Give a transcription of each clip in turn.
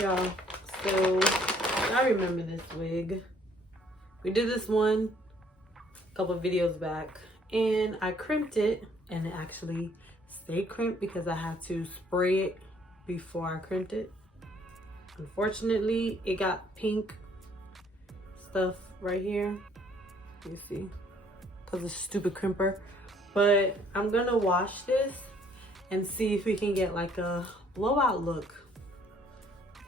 right, y'all. So I remember this wig. We did this one a couple of videos back, and I crimped it, and it actually stayed crimped because I had to spray it before I crimped it. Unfortunately, it got pink stuff right here. You see, because it's stupid crimper. But I'm gonna wash this and see if we can get like a blowout look.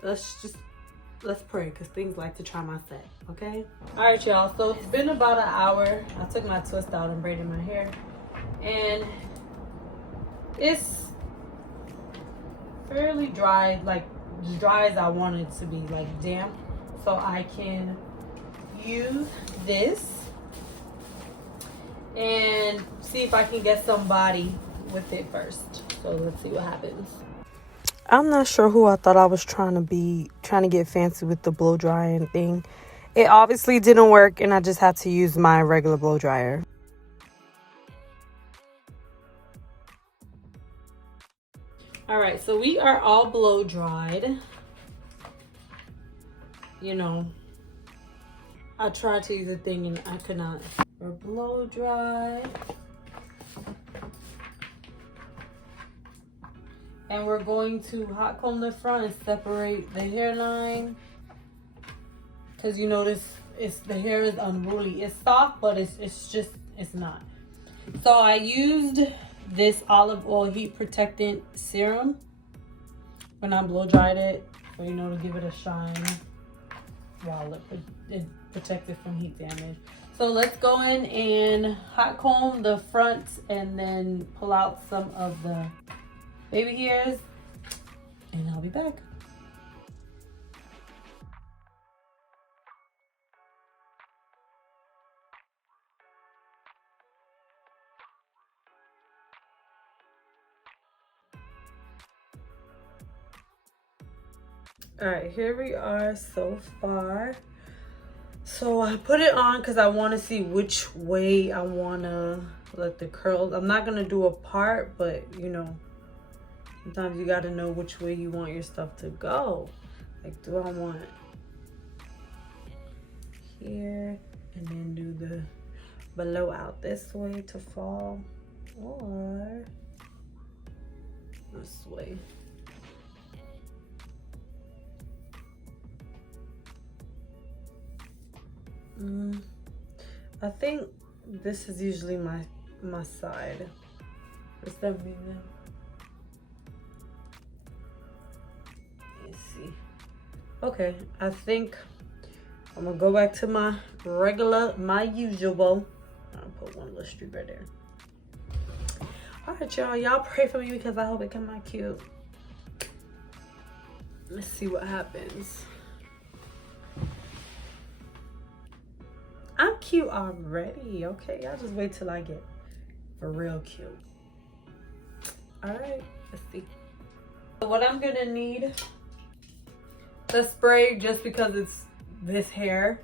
Let's pray, because things like to try my set, okay? All right, y'all, so it's been about an hour. I took my twist out and braided my hair, and it's fairly dry, like as dry as I want it to be, like damp. So I can use this and see if I can get some body with it first. So let's see what happens. I'm not sure who I thought I was trying to get fancy with the blow drying thing. It obviously didn't work, and I just had to use my regular blow dryer. All right, so we are all blow dried. You know, I tried to use a thing and I could not. We're blow dried. And we're going to hot comb the front and separate the hairline. Because you notice the hair is unruly. It's soft, but it's not. So I used this olive oil heat protectant serum when I blow dried it. So, you know, to give it a shine while it protected from heat damage. So let's go in and hot comb the front and then pull out some of the baby hairs, and I'll be back. All right, here we are so far. So I put it on because I want to see which way I want to let the curls. I'm not going to do a part, but you know, sometimes you got to know which way you want your stuff to go. Like, do I want here and then do the blowout this way to fall, or this way? I think this is usually my side. For some reason. Let's see. Okay, I think I'm gonna go back to my usual. I'll put one little strip right there. All right, y'all. Y'all pray for me because I hope it come out cute. Let's see what happens. I'm cute already, okay? Y'all just wait till I get for real cute. All right, let's see. So what I'm gonna need, the spray, just because it's this hair.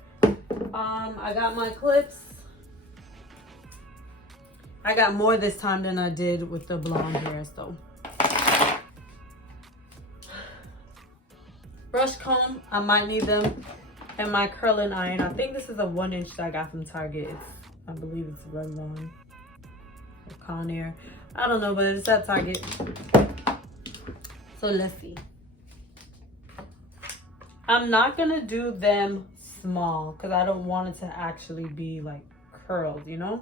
I got my clips. I got more this time than I did with the blonde hair, so. Brush comb, I might need them. And my curling iron. I think this is a 1-inch that I got from Target. I believe it's Revlon or Conair. I don't know, but it's at Target. So let's see. I'm not gonna do them small because I don't want it to actually be like curled, you know?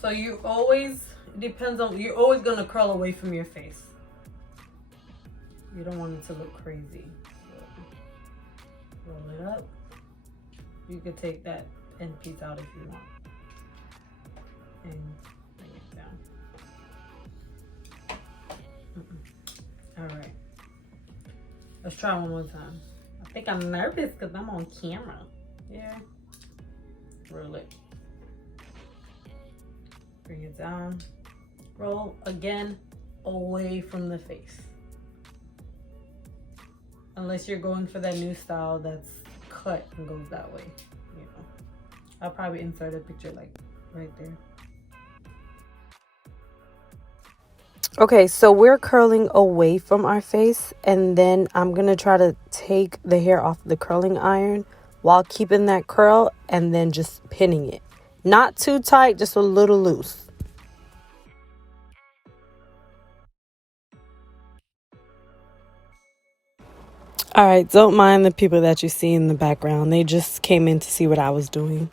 So you always, it depends on, you're always gonna curl away from your face. You don't want it to look crazy. So roll it up. You could take that end piece out if you want. And bring it down. All right. Let's try one more time. I think I'm nervous because I'm on camera. Yeah. Roll it. Bring it down. Roll again away from the face. Unless you're going for that new style that's cut and goes that way, you know. I'll probably insert a picture like right there. Okay, so we're curling away from our face, and then I'm going to try to take the hair off the curling iron while keeping that curl and then just pinning it. Not too tight, just a little loose. All right, don't mind the people that you see in the background. They just came in to see what I was doing.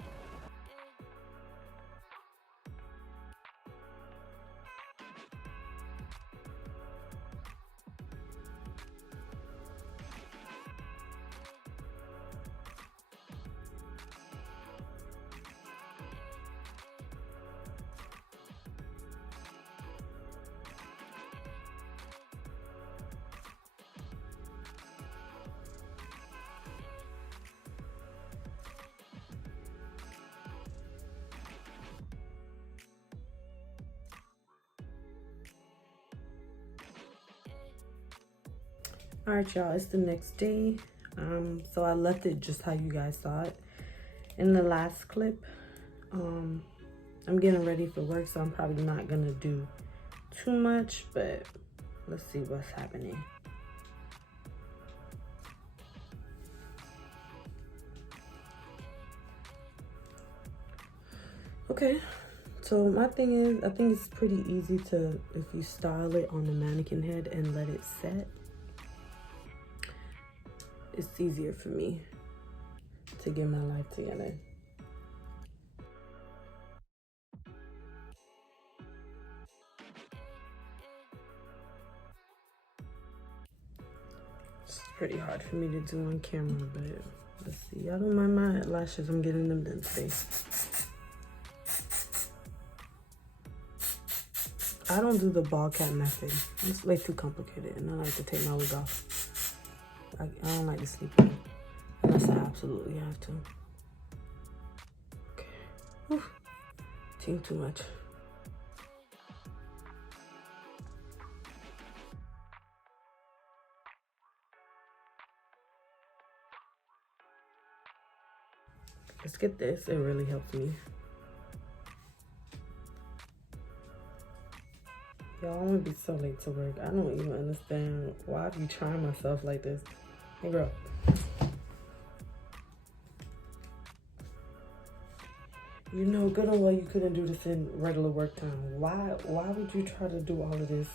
All right, y'all, it's the next day. So I left it just how you guys saw it in the last clip. I'm getting ready for work, so I'm probably not gonna do too much, but let's see what's happening. Okay, so my thing is, I think it's pretty easy to, if you style it on the mannequin head and let it set, it's easier for me to get my life together. It's pretty hard for me to do on camera, but let's see. I don't mind my lashes. I'm getting them done today. I don't do the ball cap method. It's way too complicated, and I like to take my wig off. I don't like to sleep in unless I absolutely have to. Okay. Whew. Team too much. Let's get this. It really helps me. Y'all, I'm gonna be so late to work. I don't even understand why I be trying myself like this. Hey, girl. You know good and well you couldn't do this in regular work time. Why would you try to do all of this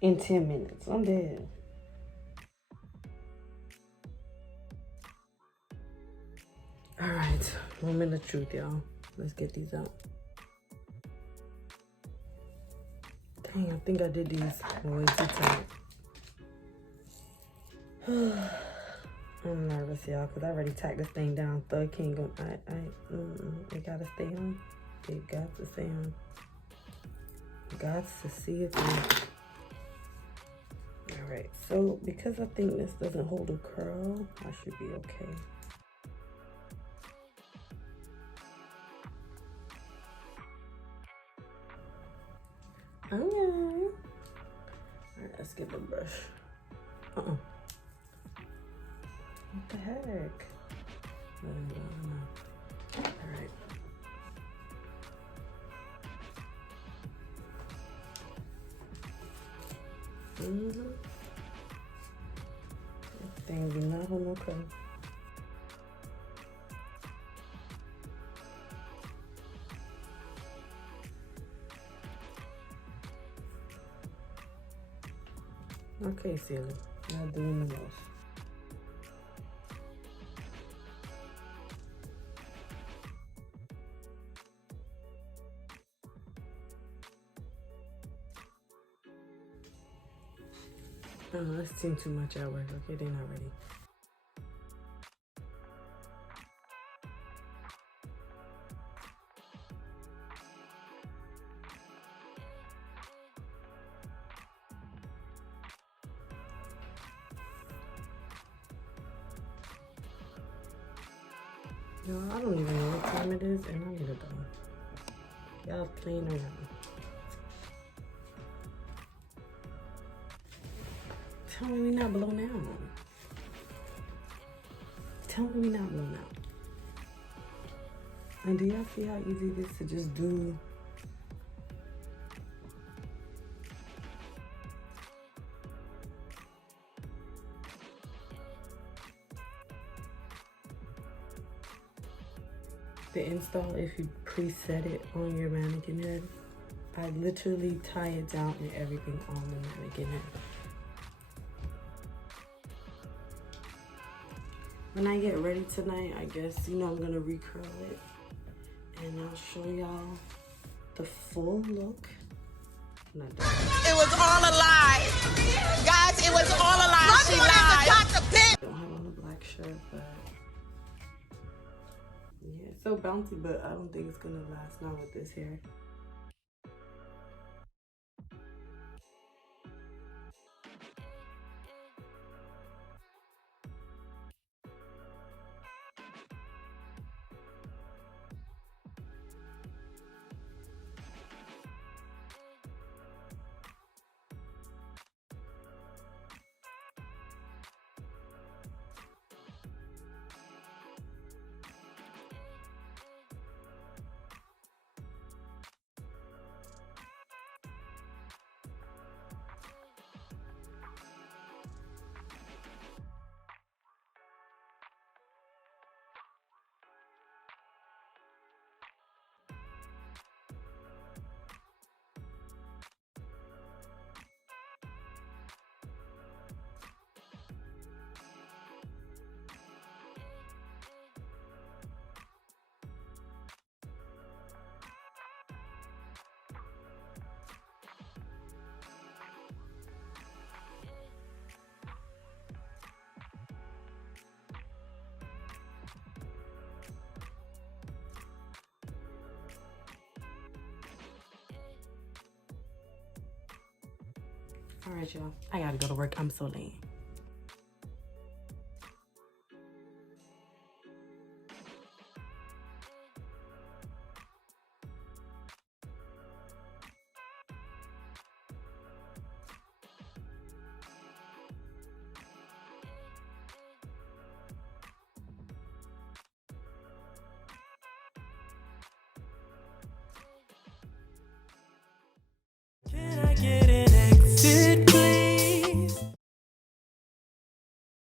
in 10 minutes? I'm dead. All right, moment of truth, y'all. Let's get these out. Dang, I think I did these way too tight. I'm nervous, y'all, because I already tacked this thing down. Thug King, it gotta stay on. It got to stay on. Got to see it through. All right, so because I think this doesn't hold a curl, I should be okay. Okay. All right, let's get the brush. What the heck? All right. Thing do not hold no curl. Okay, Celie, not doing the most. Oh, that's too much at work. Okay, they're not ready. Yo, I don't even know what time it is, and I need to go. Y'all playing around. Tell me we not blown out. Tell me we not blown out. And do y'all see how easy it is to just do the install if you preset it on your mannequin head. I literally tie it down and everything on the mannequin head. When I get ready tonight, I guess, you know, I'm gonna recurl it and I'll show y'all the full look. Not done. It was all a lie. Guys, it was all a lie. She lied. I don't have on a black shirt, but yeah, it's so bouncy, but I don't think it's gonna last, not with this hair. All right, y'all. I gotta go to work. I'm so late.